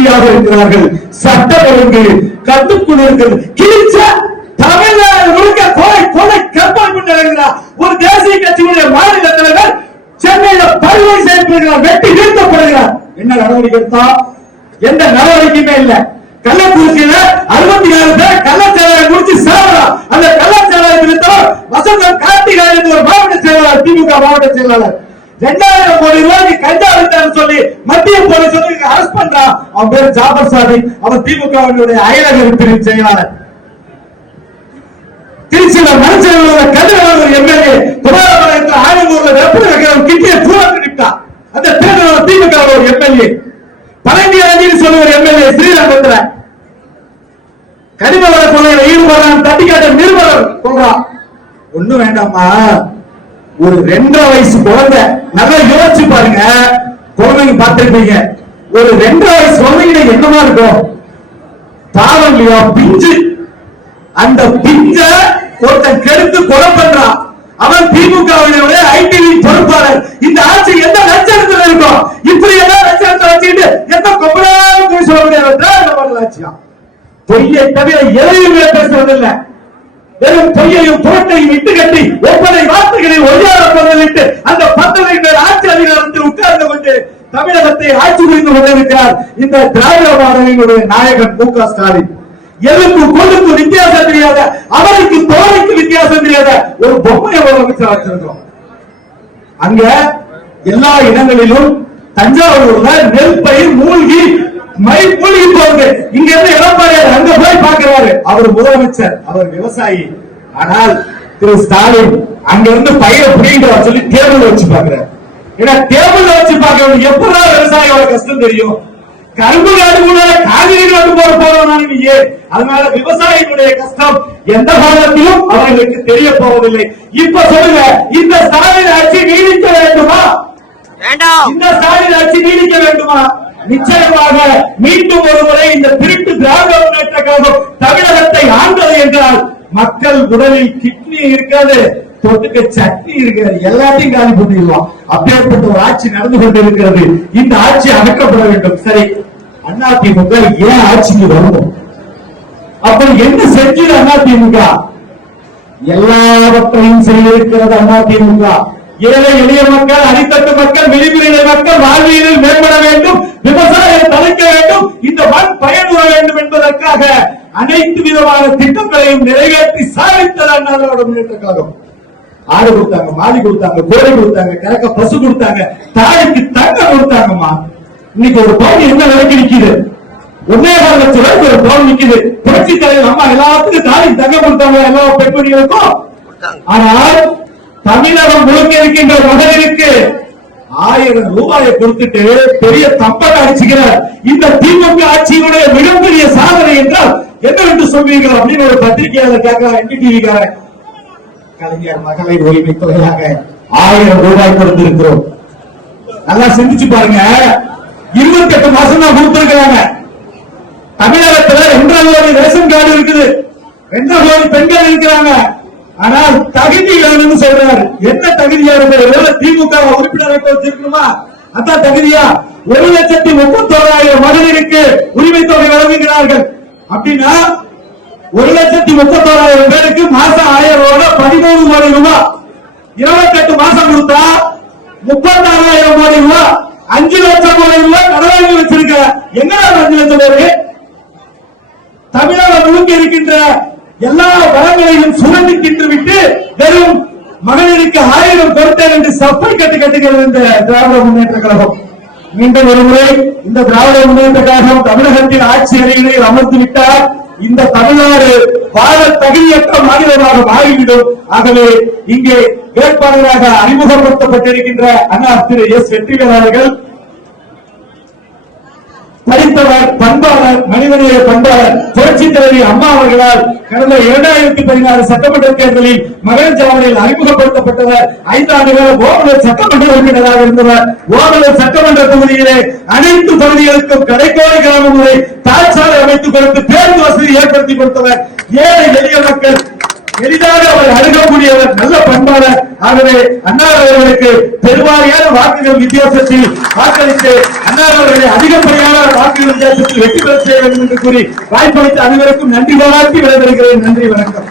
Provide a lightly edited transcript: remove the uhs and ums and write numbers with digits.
கேள்வியாக இருக்கிறார்கள். சட்டம் ஒழுங்கு கட்டுக்குழுக்கள் கிழிச்ச தமிழ்நாடு முழுக்க கொலை கொலை கற்பனை கொண்டிருக்கிறார். ஒரு தேசிய கட்சியுடைய மாநில தலைவர் சென்னையில படுகொலை செய்யப்படுகிறார், வெட்டி வீழ்த்தப்படுகிறார். என்ன நடவடிக்கை எடுத்தா? எந்த நடவடிக்கையுமே இல்ல. கள்ளக்குறிச்சியில 66 பேர் கள்ளச்சாராயம் குடிச்சு சாவலாம். அந்த கள்ளச்சாராயம் நிறுத்தம் வசந்தம் கார்த்திகாயன் ஒரு மாவட்ட செயலாளர், திமுக மாவட்ட செயலாளர் 2000 கோடி ரூபாய்க்கு கஞ்சா வித்தான்னு சொல்லி மத்திய போலீஸ் அரஸ்ட் பண்றான். அவன் பேர் ஜாபர் சாதிக். அவன் திமுகவினுடைய அயலக பிரிவு செயலாளர். திருச்சியில மனுஷனோட கதிரவன் எம்எல்ஏ குமாரபாளையத்தில் ஆயனூர்ல வெப்பம் கிட்டிய தூரா அந்த பேர் திமுக ஒரு எம்எல்ஏ. பழனியாண்டி சொல்ல ஒரு எம்எல்ஏ ஸ்ரீரங்கத்துல கனிம வள கொள்ளையில ஈடுபடுறான், தட்டிக்காட்ட நிருபர் சொல்றான். ஒண்ணும் வேண்டாமா, ஒரு 2.5 வயசு குழந்தை, நல்லா யோசிச்சு பாருங்க, குழந்தைங்க பார்த்திருப்பீங்க, ஒரு 2.5 வயசு குழந்தைங்க என்னமா இருக்கும்? பாவம் இல்லையா, பிஞ்சு. அந்த பிஞ்ச ஒருத்தன் கெடுத்து கொலை பண்றான். அவன் திமுகவினுடைய ஐடிவி பொறுப்பாளர். இந்த ஆட்சி எந்த லட்சணத்துல இருக்கும்? இப்படி எல்லாம் லட்சணத்தை வச்சுக்கிட்டு எந்த கொப்படாலும் சொல்ல முடியாது. ஆட்சியா பொய்யை தவிர எதையுமே பேசுவதில்லை. வெறும் பொய்யையும் புரட்டையும் இட்டு கட்டி ஒப்பனை வார்த்தைகளை ஒழியாத பதிலிட்டு அந்த பந்தலின் ஆட்சி அதிகாரத்தில் உட்கார்ந்து கொண்டு தமிழகத்தை ஆட்சி புரிந்து கொண்டிருக்கிறார் இந்த திராவிட மாடலினுடைய நாயகன் மு.க. ஸ்டாலின். எதுக்கு கொள்ளுக்கு வித்தியாசம் தெரியாத, அவருக்கு தோழைக்கு வித்தியாசம் தெரியாத ஒரு பொம்மையை முதலமைச்சர் வச்சிருக்கோம். அங்க எல்லா இடங்களிலும் தஞ்சாவூர்ல நெல் பயிர் மூழ்கி மூழ்கி போகுது. இங்க இருந்து எடப்பாடியார் அங்க போய் பார்க்கிறாரு. அவர் முதலமைச்சர், அவர் விவசாயி. ஆனால் திரு ஸ்டாலின் அங்க இருந்து பயிரை புரியுங்க சொல்லி டேபிள் வச்சு பாக்குறாரு. ஏன்னா டேபிள் வச்சு பார்க்க எப்பதான் விவசாயியோட கஷ்டம் தெரியும்? கரும்பு காடு காவிரி காட்டு போற போறோம். அதனால விவசாயிகளுடைய கஷ்டம் எந்த காலத்திலும் அவர்களுக்கு தெரிய போவதில்லை. இப்ப சொல்லுங்க, இந்த ஸ்டாலின் ஆட்சி நீடிக்க வேண்டுமா? வேண்டாம். இந்த ஸ்டாலின் ஆட்சி நீடிக்க வேண்டுமா? நிச்சயமாக மீண்டும் ஒருமுறை இந்த திருட்டு திராவிட முன்னேற்ற கழகம் தமிழகத்தை ஆண்டது என்றால் மக்கள் உடலில் கிட்னி இருக்காது, தொட்டுக்க சட்னி இருக்காது, எல்லாத்தையும் காலி பண்ணிடுவோம். அப்பேற்பட்ட ஒரு ஆட்சி நடந்து கொண்டிருக்கிறது. இந்த ஆட்சி அகற்றப்பட வேண்டும். சரி, அதிமுக ஏன் ஆட்சிக்கு வரணும்? அப்படி என்ன செஞ்சது அதிமுக? எல்லாவற்றையும் செய்திருக்கிறது அதிமுக. ஏழை எளிய மக்கள், அடித்தட்டு மக்கள், விளிம்புநிலை மக்கள் வாழ்வியலில் மேம்பட வேண்டும், விவசாயம் தலைக்க வேண்டும், இந்த மண் பயனுற வேண்டும் என்பதற்காக அனைத்து விதமான திட்டங்களையும் நிறைவேற்றி சாதித்தது அண்ணாதிராவிட முன்னேற்ற கழகம். ஆடு கொடுத்தாங்க, மாடி கொடுத்தாங்க, கோழி கொடுத்தாங்க, கறக்க பசு கொடுத்தாங்க, தாய்க்கு தங்கம் கொடுத்தாங்கம்மா. இன்னைக்கு ஒரு பவுன் என்ன விலைக்கு நிக்குது? 1.25 லட்சம் ரூபாய்க்கு ஒரு பவுன் நிக்குது. புரட்சி தலைவர் அம்மா எல்லாத்துக்கும் தாய்க்கு தங்கம் கொடுத்தாங்க, எல்லா பெண்மணிகளுக்கும். ஆனால் தமிழகம் முழுக்க இருக்கின்ற மகளிருக்கு 1000 ரூபாயை கொடுத்துட்டு பெரிய தப்பை அடிச்சுக்கிறார். இந்த திமுக ஆட்சியினுடைய மிகப்பெரிய சாதனை என்றால் என்னவென்று சொல்வீர்கள் அப்படின்னு ஒரு பத்திரிகையாளர் கேட்கிறார். NDTV-காரன், கலைஞர் மகளிர் உரிமை தொகையாக 1000 ரூபாய் கொடுத்திருக்கிறோம். நல்லா சிந்திச்சு பாருங்க. 28 மாசம் தான் கொடுத்திருக்கிறாங்க. தமிழகத்துல 2.5 கோடி ரேஷன் கார்டு இருக்குது, 2.5 கோடி பெண்கள் இருக்கிறாங்க. ஆனால் தகுதி வேணும்னு சொல்றாரு. என்ன தகுதியா இருக்கு? திமுக உறுப்பினரை வச்சிருக்கணுமா? அதான் தகுதியா? 1,31,000 மகளிருக்கு உரிமை தொகை வழங்குகிறார்கள். அப்படின்னா 1,31,000 பேருக்கு மாசம் 1000 ரூபாய், 13 கோடி ரூபாய். 28 மாசம் கொடுத்தா 36,000 கோடி ரூபாய், 5 லட்சம் கோடி ரூபாய் கடவாங்கி வச்சிருக்க. என்ன 5 லட்சம் கோடி? தமிழகம் முழுக்க இருக்கின்ற எல்லா வளங்களையும் சுரண்டி தின்று விட்டு வெறும் மகளிருக்கு 1000 கொடுத்தேன் என்று சப்பை கட்டுகிறது இந்த திராவிட முன்னேற்ற கழகம். மீண்டும் ஒருமுறை இந்த திராவிட முன்னேற்ற கழகம் தமிழகத்தின் ஆட்சி அறைகளில் அமர்ந்து விட்டால் இந்த தமிழ்நாடு வாழ தகுதியற்ற மாநிலமாக மாறிவிடும். ஆகவே இங்கே வேட்பாளராக அறிமுகப்படுத்தப்பட்டிருக்கின்ற அண்ணா திரு எஸ். வெற்றிவேல் அவர்கள் படித்தவர், பண்பாளர், மனிதநேய பண்பாளர், புரட்சி தலைவி அம்மா அவர்களால் கடந்த 2016 சட்டமன்ற தேர்தலில் மகரஞ்சாவடியில் அறிமுகப்படுத்தப்பட்டவர். 5 ஆண்டுகள் ஓமலூர் சட்டமன்ற உறுப்பினராக இருந்தவர். ஓமலூர் சட்டமன்ற தொகுதியிலே அனைத்து பகுதிகளுக்கும் கடைக்கோடி கிராமங்களை தாழ்சாலை அமைத்துக் கொடுத்து பேருந்து வசதி ஏற்படுத்தி கொடுத்தவர். ஏழை எளிய மக்கள் எளிதாக அவர் அணுகக்கூடியவர், நல்ல பண்பாளர். ஆகவே அன்னார் அவர்களுக்கு பெருவாரியான வாக்குகள் வித்தியாசத்தில் வாக்களித்து அன்னார் அவர்களை அதிகப்படியான வாக்குகள் வித்தியாசத்தில் வெற்றி பெற செய்ய வேண்டும் என்று கூறி வாய்ப்பளித்த அனைவருக்கும் நன்றி பாராட்டி விடைபெறுகிறேன். நன்றி, வணக்கம்.